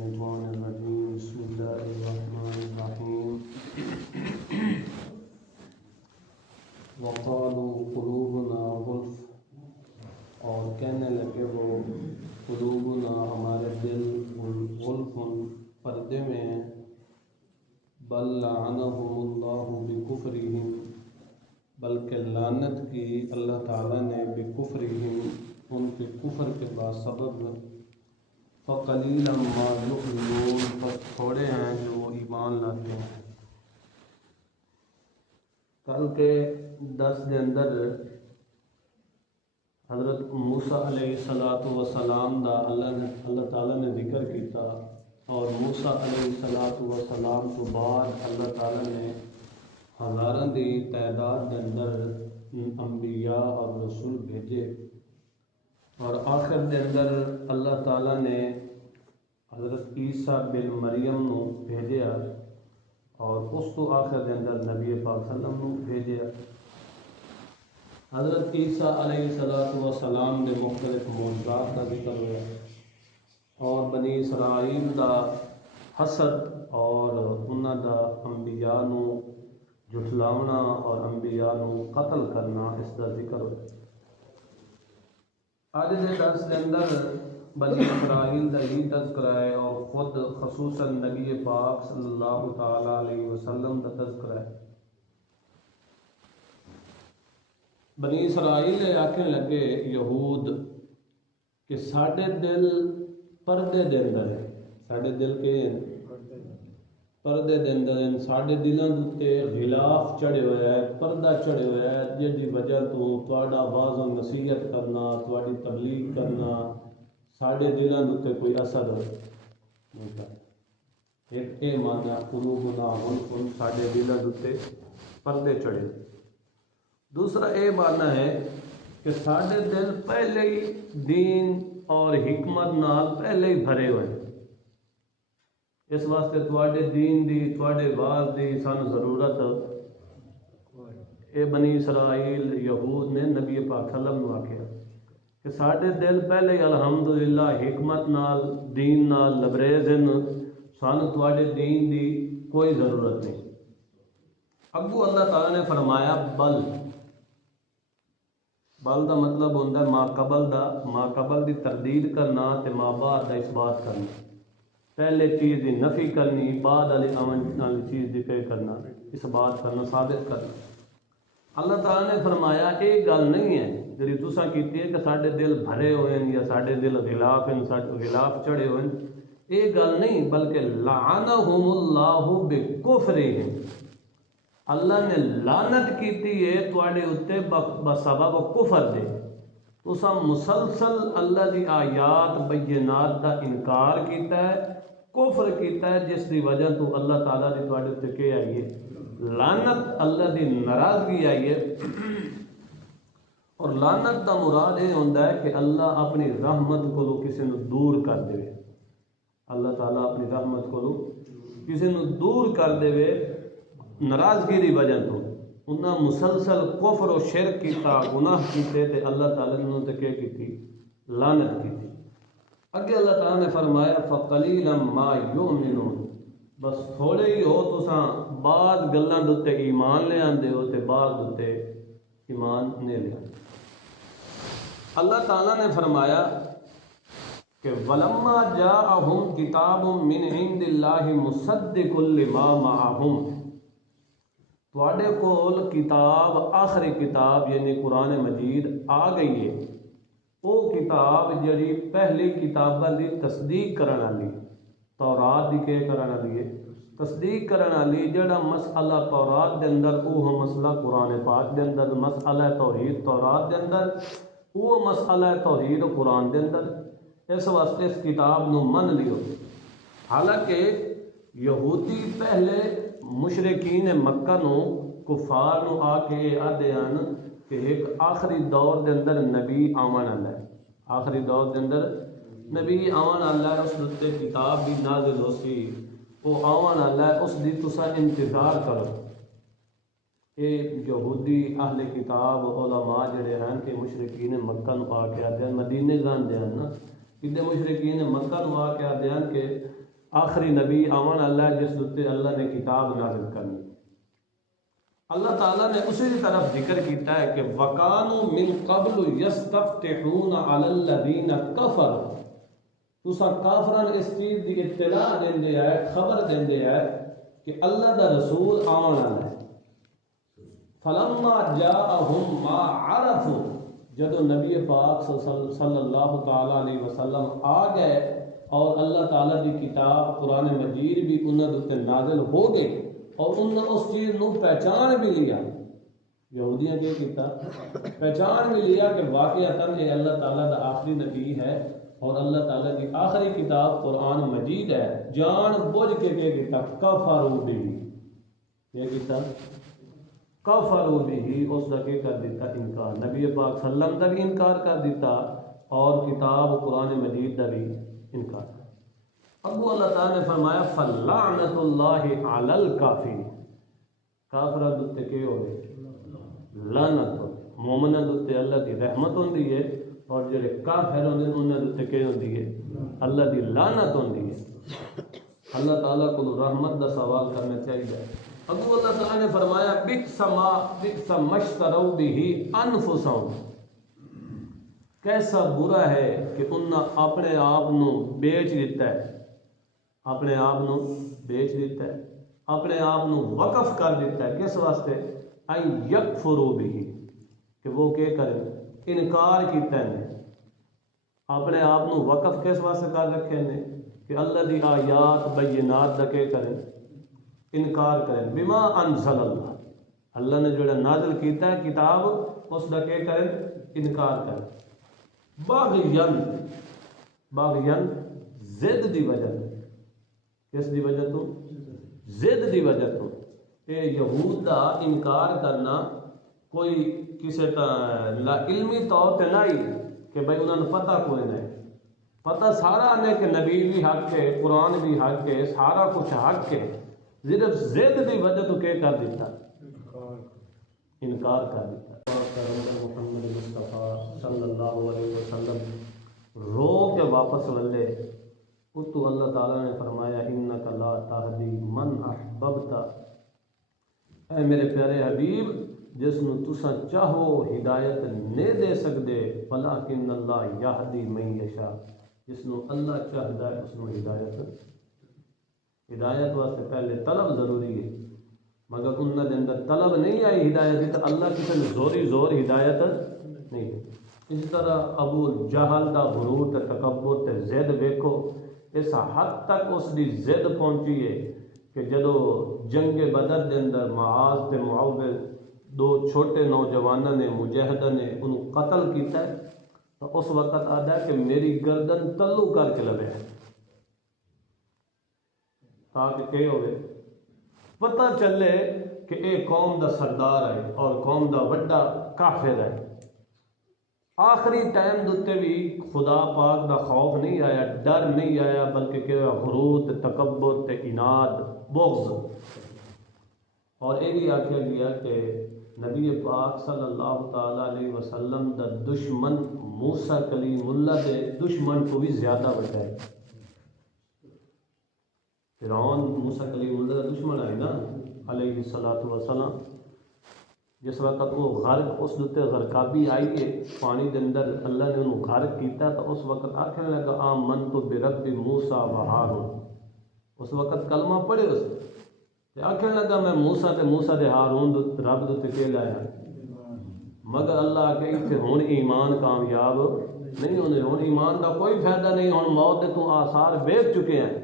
الشيطان الرجيم بسم الله الرحمن الرحيم وقالوا قلوبنا غلف اور کہنے لگے وہ قلوبنا ہمارے دل غلف پردے میں ہیں بل لعنہم اللہ بکفرہم بلکہ لعنت کی اللہ تعالیٰ نے بکفرہم ان کے کفر کے بعد سبب فقلیلا ما یؤمنون بس تھوڑے ہیں جو وہ ایمان لاتے ہیں۔ کل کے درس کے اندر حضرت موسیٰ علیہ السلام دا اللہ تعالیٰ نے ذکر کیتا اور موسیٰ علیہ السلام تو بعد اللہ تعالیٰ نے ہزاراں دی تعداد کے اندر انبیاء اور رسول بھیجے اور آخر کے اندر اللہ تعالیٰ نے حضرت عیسیٰ بن مریم نو بھیجیا اور اس تو آخر کے اندر نبی پاک صلی اللہ علیہ وسلم نو بھیجیا۔ حضرت عیسیٰ علیہ السلام نے مختلف معجزات کا ذکر ہوا اور بنی اسرائیل دا حسد اور انہاں دا انبیاء نو جھٹلاونا اور انبیاء نو قتل کرنا اس دا ذکر ہوا۔ آج کے درس کے اندر بنی اسرائیل کا ہی تذکرہ ہے اور خود خصوصاً نبی پاک صلی اللہ تعالیٰ علیہ وسلم کا تذکرہ ہے۔ بنی اسرائیل آکھنے لگے یہود کہ ساڈے دل پردے دے اندر ہے، ساڈے دل کے پردے دے اندر ہیں، ساڈے دلاں تے غلاف چڑھے ہوئے ہے، پردہ چڑھے ہوئے ہے جس دی وجہ تو تہاڈا واعظ و نصیحت کرنا، تہاڈی تبلیغ کرنا ساڈے دلاں تے کوئی اثر نہیں کرتا۔ ایک اے معنی قلوبنا غلف ساڈے دلاں تے پردے چڑھے۔ دوسرا اے معنی ہے کہ ساڈے دل پہلے ہی دین اور حکمت نال پہلے ہی بھرے ہوئے ہیں، اس واسطے تواڈے دین دی تواڈے واعظ دی سانو ضرورت اے بنی اسرائیل یہود نے نبی پاک صلی اللہ علیہ وسلم نو آکھیا کہ ساڈے دل پہلے ہی الحمدللہ حکمت نال دین نال لبریز ہیں، سانو تواڈے دین دی کوئی ضرورت نہیں۔ اگو اللہ تعالیٰ نے فرمایا بل دا مطلب ہوتا ہے ما قبل دی تردید کرنا تے ما بعد دا اثبات کرنا، پہلے چیز دی نفی کرنی بعد والی والی چیز دی پہ کرنا، اثبات کرنا، ثابت کرنا۔ اللہ تعالیٰ نے فرمایا یہ گل نہیں ہے جی تساں کیتی ہے کہ ساڈے دل بھرے ہوئے ہیں یا ساڈے دل غلاف ہیں، غلاف چڑھے ہوئے ہیں، یہ گل نہیں بلکہ لعنہم اللہ بکفرہم، اللہ نے لعنت کیتی ہے تواڈے اوتے بسبب کفر دے۔ تساں مسلسل اللہ دی آیات بینات دا انکار کیتا ہے، کفر کیتا ہے، جس دی وجہ تو اللہ تعالیٰ دی تواڈے اوتے کیا آئی ہے لعنت، اللہ دی ناراضگی آئی ہے۔ اور لعنت دا مراد یہ ہوتا ہے کہ اللہ اپنی رحمت کو کسی نو دور کر دے، اللہ تعالیٰ اپنی رحمت کو کسی نو دور کر دے ناراضگی دی وجہ تو انہاں مسلسل کفر و شرک کیتا، گناہ کیتے تے اللہ تعالیٰ نے انہوں تے کیا کیتی لعنت کیتی۔ اگے اللہ تعالیٰ نے فرمایا فقلیلا ما یؤمنون، بس تھوڑے ہی ہو تساں بعض گلاں دے تے ایمان لے آندے ہو تے بعض دے ایمان نہیں لے آندے۔ اللہ تعالیٰ نے فرمایا کہ وَلَمَّا جَاءَهُمْ كِتَابٌ مِّنْ عِنْدِ اللَّهِ مُصَدِّقٌ لِمَا مَعَهُمْ، تواڈے کول کتاب آخری کتاب یعنی قرآن مجید آ گئی ہے، وہ کتاب جڑی پہلی کتاباں دی تصدیق کرن والی، تورات دی کے کرن والی ہے تصدیق کرن والی، جڑا مسئلہ تورات دے اندر وہ مسئلہ قرآن پاک دے اندر، مسئلہ توحید تورات دے اندر، وہ مسئلہ توحید قرآن دے اندر، اس واسطے اس کتاب نو من لیو۔ حالانکہ یہودی پہلے مشرکین مکہ نو کفار نو آ کے آدھے ہیں کہ ایک آخری دور دے اندر نبی آون والا ہے، آخری دور دے اندر نبی آون والا ہے، اس تے کتاب بھی نازل ہو سی، وہ آون والا ہے، اس دی تساں انتظار کرو۔ یہ یہودی اہل کتاب علماء جڑے ہیں کہ مشرکین مکہ نو آ کے آدھے ہیں، مدینے جان دے ہیں نا، کدے مشرکین مکہ نو آ کے آدھے ہیں کہ آخری نبی آمن اللہ جس دوتے اللہ نے کتاب نازل کرنی. اللہ تعالیٰ نے اسی طرف ذکر کیتا ہے کہ وَقَانُوا مِن قَبْلُ يَسْتَفْتِحُونَ عَلَى الَّذِينَ كَفَرُوا. تُسا کافران اس چیز دی اطلاع دین دے ہے، خبر دین دے ہے کہ اللہ دا رسول آمن اللہ ہے. فَلَمَّا جَاءَهُمْ مَا عَرَفُوا. جدو نبی پاک صلی اللہ تعالیٰ علیہ وسلم آ گئے اور اللہ تعالیٰ دی کتاب قرآن مجید بھی انہوں نے نازل ہو گئی اور انہوں نے اس چیز نو پہچان بھی لیا. یہودیاں کیا کیتا؟ پہچان بھی لیا کہ واقعتاً یہ اللہ تعالیٰ دا آخری نبی ہے اور اللہ تعالیٰ کی آخری کتاب قرآن مجید ہے. جان بوجھ کے کیا کیتا؟ کفروا بھی. کیا کیتا؟ کفروا بھی. اس کا کیا کر دیتا؟ انکار. نبی پاک صلی اللہ علیہ وسلم کا بھی انکار کر دیتا اور کتاب قرآن مجید کا بھی انکار. ابو اللہ تعالیٰ نے فرمایا فَلَّعْنَةُ اللَّهِ عَلَى الْكَافِرِينَ. کافرہ دوتے کے ہوئے لعنت. مومنہ دوتے اللہ کی رحمت ہوندی ہے اور جڑے کافر ہوندے انہاں دوتے کے ہوندی ہے اللہ دی لعنت ہوندی ہے. اللہ تعالیٰ کو رحمت دا سوال کرنا چاہیے. ابو اللہ تعالیٰ نے فرمایا بِئْسَ مَا اشْتَرَوْا بِهِ أَنفُسَهُمْ. کیسا برا ہے کہ انہاں اپنے آپ نو بیچ دیتا ہے، اپنے آپ نو بیچ دیتا ہے، اپنے آپ نو وقف کر دیتا ہے. کس واسطے؟ اَن يَكْفُرُوا بِهِ. کہ وہ کیا کریں؟ انکار کیتا ہے. اپنے آپ نو وقف کس واسطے کر رکھے نے کہ اللہ دی آیات بینات دا کیا کریں؟ انکار کریں. بما انزل اللہ. اللہ نے جو نازل کیتا ہے کتاب اس دا کیا کریں؟ انکار کریں. باغین زد دی وجہ تو. کس دی وجہ تو؟ زد دی وجہ تو. اے یہود دا انکار کرنا کوئی کسی علمی طور پہ نہیں کہ بھائی انہوں نے پتہ کوئی نہیں. پتہ سارا نے کہ نبی بھی حق ہے، قرآن بھی حق ہے، سارا کچھ حق ہے. صرف زد دی وجہ تو کیا کر دیتا؟ انکار کر دیتا. محمد مصطفیٰ صلی اللہ علیہ وسلم رو کے واپس ولے تو اللہ تعالیٰ نے فرمایا انک لا تہدی من احببت. اے میرے پیارے حبیب جس نو تساں چاہو ہدایت نہیں دے سکدے، ولکن اللہ یہدی من یشاء. جس نو اللہ چاہدا ہے اس نو ہدایت واسطے پہلے طلب ضروری ہے، مگر انہاں دے اندر طلب نہیں آئی ہدایت تو اللہ کسی نے زوری زور ہدایت نہیں. اسی طرح ابو جہل دا غرور تے تکبر تے زد ویکھو اس حد تک اس دی زد پہنچی ہے کہ جدو جنگ بدر دے اندر معاذ تے معوذ دو چھوٹے نوجوانوں نے مجاہدہ نے انہوں قتل کیتا ہے تو اس وقت آدھا ہے کہ میری گردن تلو کر کے لگے تاکہ کیا ہوئے پتہ چلے کہ اے قوم دا سردار ہے اور قوم دا وڈا کافر ہے. آخری ٹائم دوتے بھی خدا پاک دا خوف نہیں آیا، ڈر نہیں آیا، بلکہ کہ غرور تے تکبر تے اناد بغض. اور یہ بھی آکھا گیا کہ نبی پاک صلی اللہ تعالیٰ علیہ وسلم دا دشمن موسیٰ کلیم اللہ دے دشمن کو بھی زیادہ وجہ ہے. فرعون موسیٰ کلیم اللہ دا دشمن ہے نا علیہ السلام. جس وقت وہ غرق اس دوتے غرقابی آئی ہے پانی دے اندر اللہ نے انہوں غرق کیتا تو اس وقت آکھنے لگا آمنت برب موسیٰ و ہارون. اس وقت کلمہ پڑھے اس نے آکھنے لگا میں موسیٰ دے ہارون رب دوتے کے لایا، مگر اللہ کہ اتنے ہون ایمان کامیاب نہیں ہونے. ہون ایمان دا کوئی فائدہ نہیں. ہون موت دے تو آثار بیٹھ چکے ہیں.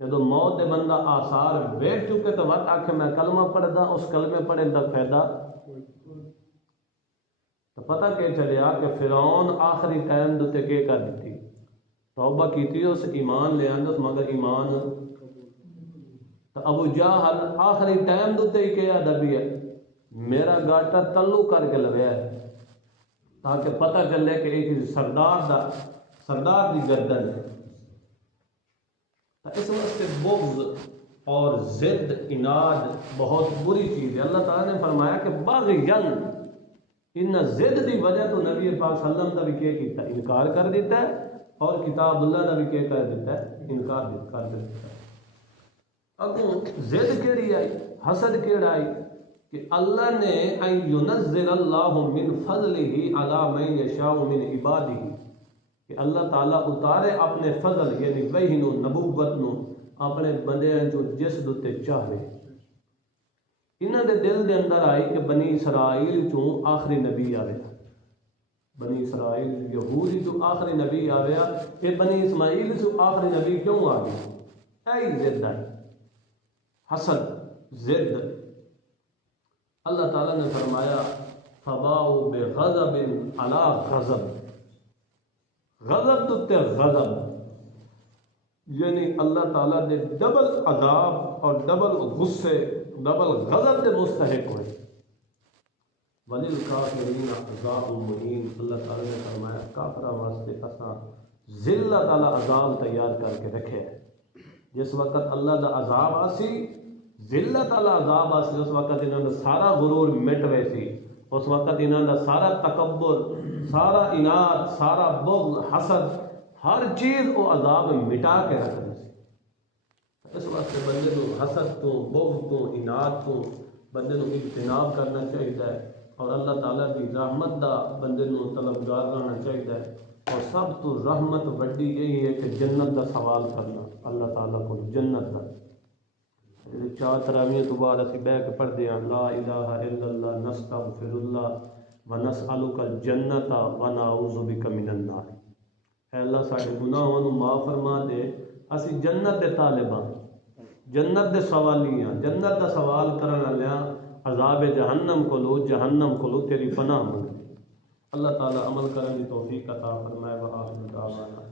جب موت دے بندہ آثار بیٹھ چکے تو وقت آکھے میں کلمہ پڑھ دا اس کلمے پڑھے دا فائدہ تو پتہ کہ چلیا کہ فرعون آخری ٹائم دوتے کے کر دیتی توبہ کیتی اس ایمان لے آندس مگر ایمان تو ابو جہل آخری ٹائم دوتے ہی کیا دبی ہے میرا گاٹا تلو کر کے لگیا ہے تاکہ پتہ چلے کہ ایک سردار دی گردن ہے. اس واسطے بغض اور ضد اناد بہت بری چیز ہے. اللہ تعالیٰ نے فرمایا کہ باغین ان ضد دی وجہ تو نبی پاک صلی اللہ علیہ وسلم کا بھی کیا کیتا انکار کر دیتا ہے اور کتاب اللہ کا بھی کیا کر دیتا ہے، انکار کر دیتا ہے۔ اگوں زد کیڑی آئی، حسد کیڑا آئی کہ اللہ نے ان ینزل اللہ من فضلہ علی من یشاء من عبادہ، کہ اللہ تعالیٰ اتارے اپنے فضل یعنی وحی نو نبوت نو اپنے بندے جو جس دوتے چاہے۔ انہاں دے دل دے اندر آئی کہ بنی اسرائیل چوں آخری نبی آوے، بنی اسرائیل یہودی تو آخری نبی آویا، کہ بنی اسماعیل سے آخری نبی کیوں آ گیا؟ اے زد آئی، حسد، زد۔ اللہ تعالیٰ نے فرمایا فباؤ بغضب علی غضب، غضب تو غضب، یعنی اللہ تعالیٰ نے ڈبل عذاب اور ڈبل غصے، ڈبل غضب دے مستحق ہوئے۔ وَلِلْكَافِرِينَ عَذَابٌ مُّهِينٌ، اللہ تعالیٰ نے فرمایا کافرہ واسطے اساں ذلت والا عذاب تیار کر کے رکھے ہے۔ جس وقت اللہ دا عذاب آسی، ذلت والا عذاب آسی، اس وقت انہوں نے سارا غرور مٹ ویسی، اس وقت انہوں نے سارا تکبر، سارا اناد، سارا بغض، حسد، ہر چیز وہ عذاب مٹا کے رکھ دی سی۔ اس وقت بندے کو حسد تو، بغض تو، اناد تو بندے کو اجتناب کرنا چاہیے، اور اللہ تعالیٰ کی رحمت دا بندے نو طلبگار رہنا چاہیے، اور سب تو رحمت وڈی یہی ہے کہ جنت دا سوال کرنا اللہ تعالیٰ کو، جنت دا۔ چار تراویح تو بعد اسی بہ کے پڑھتے ہیں لا الہ الا اللہ نستغفر اللہ ونسألک الجنت ونعوذ بک من النار۔ اے اللہ ساڈے گناہوں نو معاف فرما دے، اسی جنت دے طالب ہاں، جنت دے سوالی ہاں، جنت دا سوال کرن والیاں، عذاب جہنم کو لو تیری پناہ منگ۔ اللہ تعالیٰ عمل کرنے کی توفیق عطا فرمائے۔ وآخر دعوانا